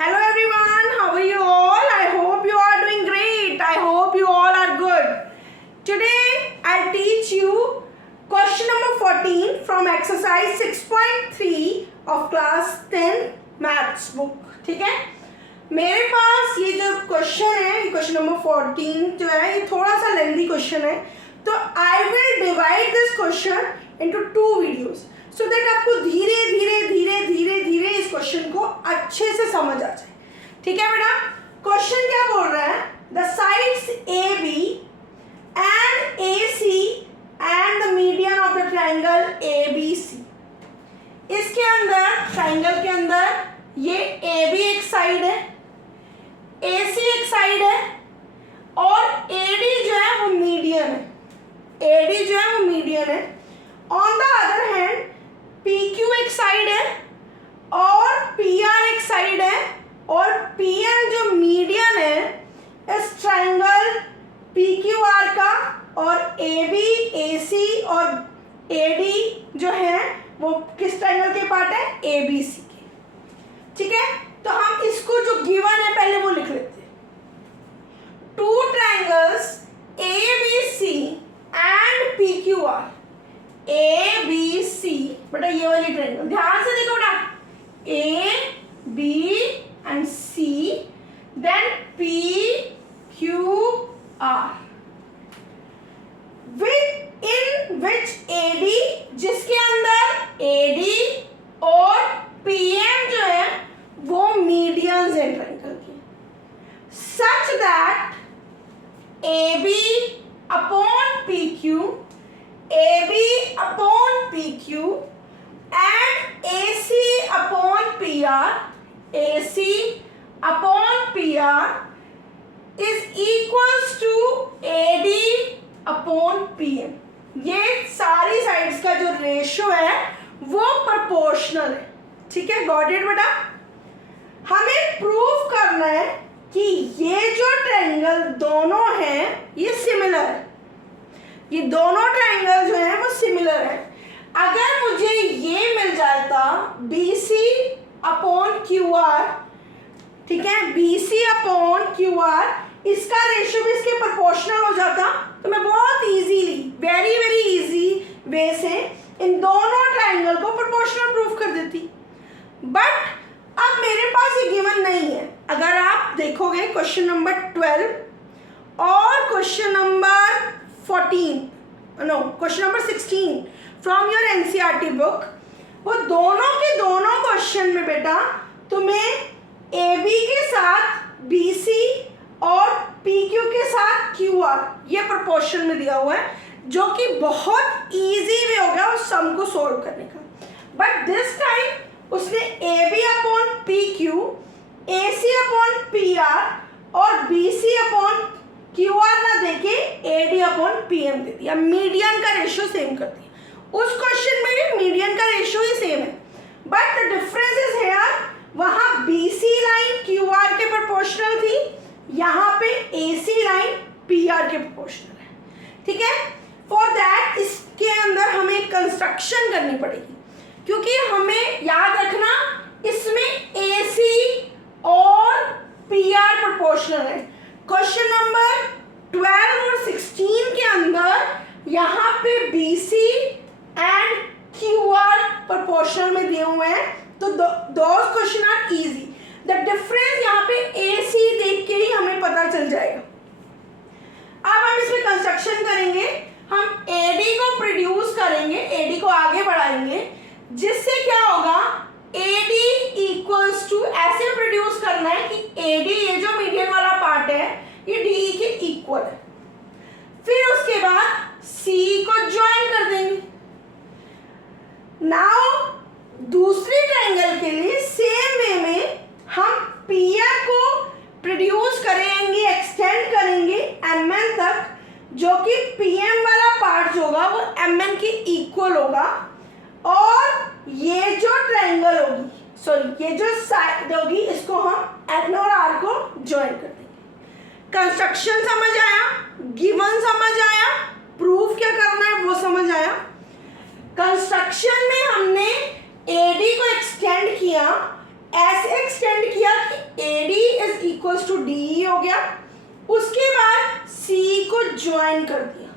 Hello everyone, how are you all? I hope you are doing great. I hope you all are good. Today I'll teach you question number 14 from exercise 6.3 of class 10 maths book. ठीक है, मेरे पास ये जो question है, ये question number 14 जो है, ये थोड़ा सा लेंथी क्वेश्चन है, तो I will divide this question into 2 videos so that आपको धीरे धीरे धीरे धीरे धीरे इस क्वेश्चन को अच्छे से समझ आ जाए. ठीक है बेटा, क्वेश्चन क्या बोल रहा है? The sides A B and A C and the median of the triangle A B C. इसके अंदर, ट्राइंगल के अंदर, ये ए बी एक साइड है, ए सी एक साइड है और ए डी जो है वो मीडियन है. ए डी जो है वो मीडियन है. On the other hand P Q एक साइड है और पी आर एक साइड है और पी एन जो मीडियन है इस ट्राइंगल पी क्यू आर का, और ए बी ए सी और ए डी जो है वो किस ट्राइंगल के पार्ट है? ए बी सी के. ठीक है, तो हम इसको जो गिवन है पहले वो लिख लेते हैं. 2 triangles A B C and P Q R. A B C, बेटा ये वाली ट्राइंगल ध्यान से देखो बेटा, A B and C, then P Q R, within which A D, जिसके अंदर ए डी और पी एम जो है वो मीडियंस है ट्राइंगल के, such that A B upon P Q, AB upon PQ and AC upon PR, AC upon PR is equals to AD upon PM. ये सारी साइड्स का जो रेशो है वो प्रोपोर्शनल है. ठीक है, गॉट इट बेटा. हमें प्रूव करना है कि ये जो ट्रायंगल दोनों हैं ये सिमिलर है. ये दोनों ट्राइंगल जो हैं वो सिमिलर है. अगर मुझे ये मिल जाता B C upon Q R, ठीक है, B C upon Q R, इसका रेशियो भी इसके प्रोपोर्शनल हो जाता, तो मैं बहुत easily, very very easy way से इन दोनों ट्राइंगल को प्रोपोर्शनल प्रूफ कर देती. बट अब मेरे पास ये गिवन नहीं है. अगर आप देखोगे क्वेश्चन नंबर 12 और question number 16 from your NCERT book, वो दोनों के दोनों क्वेश्चन में बेटा तुम्हें ए बी के साथ बी सी और पी क्यू के साथ क्यू आर ये प्रोपोर्शन में दिया हुआ है, जो कि बहुत इजी वे हो गया उस सम को सोल्व करने का. बट दिस टाइम उसने A B upon P Q, A C upon P R और B C upon Q R ना देके A D upon P M दे दिया. मीडियन का रेशियो सेम कर दिया. उस क्वेश्चन में भी मीडियन का रेशियो ही सेम है, but the difference is here, वहां B C line Q R के प्रोपोर्शनल थी, यहाँ पे A C line P R के प्रोपोर्शनल है. ठीक है, फॉर दैट इसके अंदर हमें कंस्ट्रक्शन करनी पड़ेगी, क्योंकि हमें याद रखना इसमें ए सी और पी आर प्रोपोर्शनल है. क्वेश्चन नंबर 12 और 16 के अंदर यहाँ पे B C and Q R proportional में दिए हुए हैं, तो those question are easy. The difference यहाँ पे ए सी देख के ही हमें पता चल जाएगा. अब हम इसमें कंस्ट्रक्शन करेंगे. हम ए डी को प्रोड्यूस करेंगे, ए डी को आगे बढ़ाएंगे, जिससे क्या होगा, ए डी इक्वल्स टू, ऐसे प्रोड्यूस करना है कि ए डी ये जो मीडियन वाला पार्ट है ये डी के इक्वल है. फिर उसके बाद सी को ज्वाइन कर देंगे. नाउ दूसरी ट्रायंगल के लिए सेम वे में हम पी आर को प्रोड्यूस करेंगे, एक्सटेंड करेंगे एम एन तक, जो कि पी एम वाला पार्ट जो होगा वो एम एन के इक्वल होगा, और ये जो ट्रायंगल होगी, सॉरी ये जो साइड होगी, इसको हम एन और आर को ज्वाइन कर देंगे. कंस्ट्रक्शन समझ आया, गिवन समझ आया, प्रूफ क्या करना है वो समझ आया. कंस्ट्रक्शन में हमने ए डी को एक्सटेंड किया, ऐसे एक्सटेंड किया कि इज इक्वल्स टू डी हो गया। उसके बाद सी को ज्वाइन कर दिया।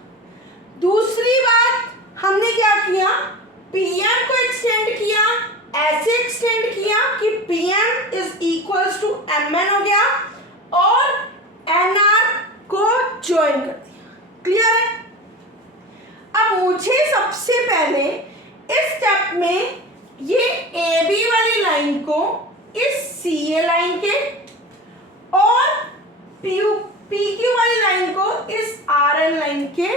दूसरी बात हमने क्या किया, पीएम को एक्सटेंड किया, ऐसे एक्सटेंड किया कि PM is equals to MN हो गया और एनआर को ज्वाइन कर दिया। क्लियर है? अब मुझे सबसे पहले इस स्टेप में ये ए बी वाली लाइन को इस सी ए लाइन के और पी क्यू वाली लाइन को इस आर एन लाइन के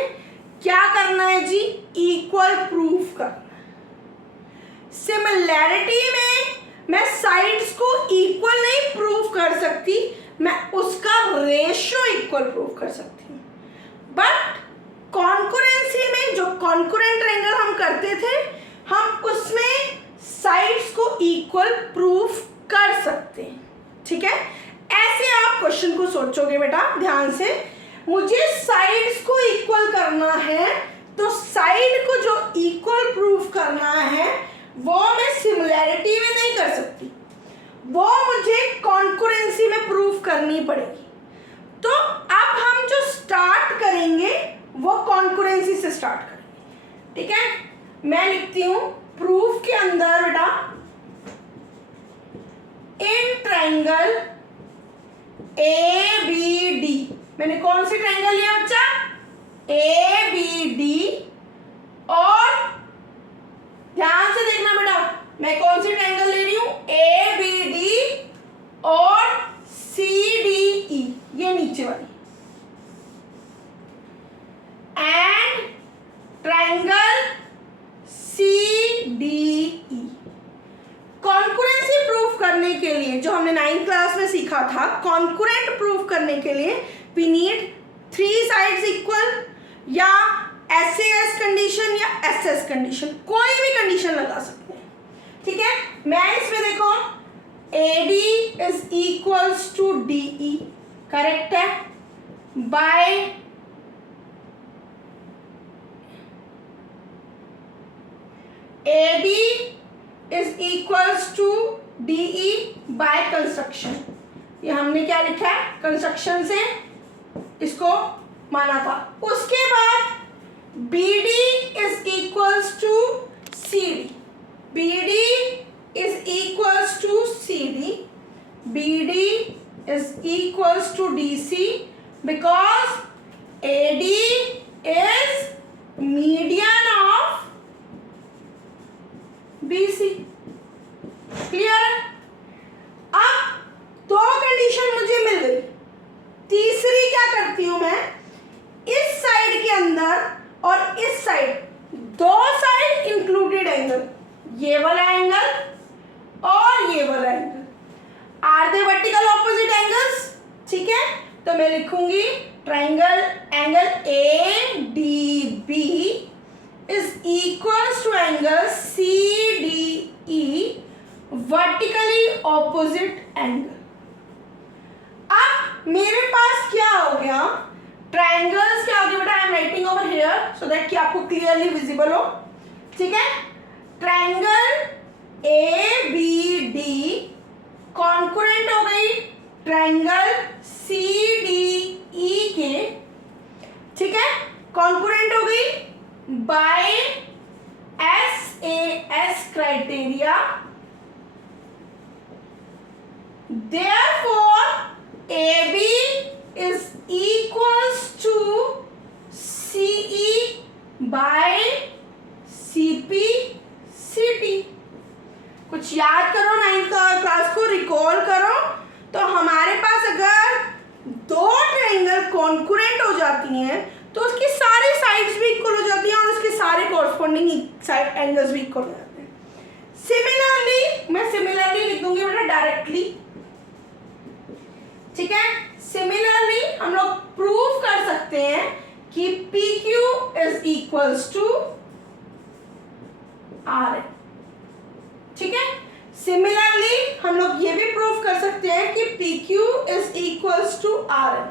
क्या करना है जी, इक्वल प्रूफ करना है। सिमिलैरिटी में मैं साइड्स को इक्वल नहीं प्रूफ कर सकती, मैं उसका रेशियो इक्वल प्रूफ कर सकती हूँ। बट कॉन्करेंसी में जो कॉन्करेंट ट्रायंगल हम करते थे, हम उसमें साइड्स को इक्वल प्रूफ कर सकते हैं। ठीक है, ऐसे आप क्वेश्चन को सोचोगे बेटा ध्यान से। मुझे साइड्स को इक्वल करना है, तो साइड को जो इक्वल प्रूफ करना है वो मैं सिमिलैरिटी में नहीं कर सकती, वो मुझे कॉन्करेंसी में प्रूफ करनी पड़ेगी। तो अब हम जो स्टार्ट करेंगे वो कॉन्करेंसी से स्टार्ट करेंगे। ठीक है, मैं लिखती हूं प्रूफ के अंदर बेटा, in triangle A B D, मैंने कौन सी ट्रायंगल लिया बच्चा, ए बी डी, और ध्यान से देखना बेटा मैं कौन सी ट्रायंगल ले रही हूं, ए बी डी और सी डी ई, ये नीचे वाली, and triangle C D E. Concurrency proof करने के लिए जो हमने 9th क्लास में सीखा था, कॉन्करेंट प्रूफ करने के लिए वी नीड 3 साइड्स इक्वल, या SAS कंडीशन या SS कंडीशन, कोई भी कंडीशन लगा सकते हैं। ठीक है, मैं इसमें देखो AD is equals to DE, correct है, by AD is equals to DE by construction. ये हमने क्या लिखा है, कंस्ट्रक्शन से इसको माना था। उसके बाद BD is equals to CD, BD is equals to CD, BD is equals to DC because AD is median of BC। Clear है? अब 2 कंडीशन मुझे मिल गई, तीसरी क्या करती हूं मैं, इस साइड के अंदर और इस साइड, 2 साइड इंक्लूडेड एंगल, ये वाला एंगल और ये वाला angle, are they vertical opposite angles. ठीक है, तो मैं लिखूंगी triangle angle ADB is equals to angle CDE vertically opposite angle. अब मेरे पास क्या हो गया, ट्रायंगल्स क्या हो गया बेटा, I am writing over here so that कि आपको क्लियरली विजिबल हो। ठीक है, ट्रायंगल ABD कॉन्करेंट हो गई ट्रायंगल CDE के। ठीक है, कॉन्करेंट हो गई by SAS criteria, therefore AB is equals to CE by CP CT। कुछ याद करो, 9th क्लास को रिकॉल करो। तो हमारे पास अगर 2 ट्रायंगल कॉन्करेंट हो जाती हैं तो उसकी सारी साइड्स भी इक्वल हो जाती हैं और उसके सारे कॉरस्पॉन्डिंग साइड एंगल्स भी इक्वल हो जाते हैं। सिमिलरली मैं सिमिलरली लिख दूंगी बेटा डायरेक्टली। ठीक है, सिमिलरली हम लोग प्रूव कर सकते हैं कि PQ is equals to RN। ठीक है, सिमिलरली हम लोग ये भी प्रूव कर सकते हैं कि PQ is equals to RN।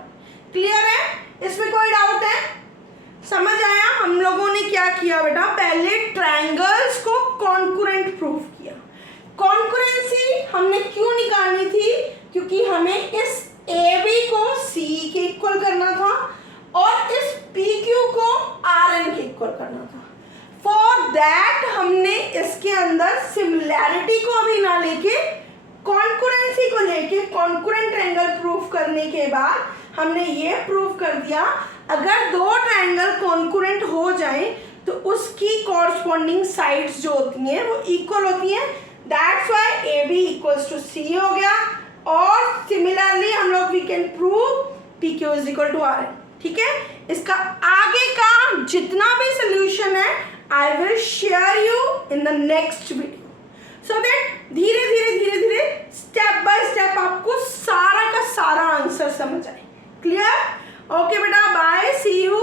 Clear है? इसमें कोई डाउट है? समझ आया? हम लोगों ने क्या किया बेटा, पहले ट्रायंगल्स को कॉन्करेंट प्रूफ किया। कॉन्करेंसी हमने क्यों निकालनी थी, क्योंकि हमें इस पैरिटी को अभी ना लेके कॉन्करेंसी को लेके कॉन्करेंट ट्रायंगल प्रूफ करने के बाद हमने ये प्रूफ कर दिया अगर दो ट्रायंगल कॉन्करेंट हो जाए तो उसकी कॉरस्पॉन्डिंग साइड्स जो होती हैं वो इक्वल होती हैं। That's why A B equals to C हो गया। और सिमिलरली हम लोग we can prove P Q is equal to R N. ठीक है, इसका आगे का जितना भी सोल्यूशन है I will share you in the next video so that धीरे धीरे धीरे धीरे स्टेप बाय स्टेप आपको सारा का सारा आंसर समझ आए। क्लियर? ओके बेटा, बाय, सी यू।